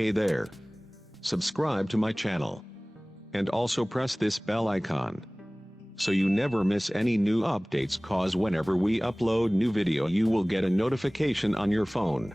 Hey there. Subscribe to my channel. And also press this bell icon, so you never miss any new updates, cause whenever we upload new video you will get a notification on your phone.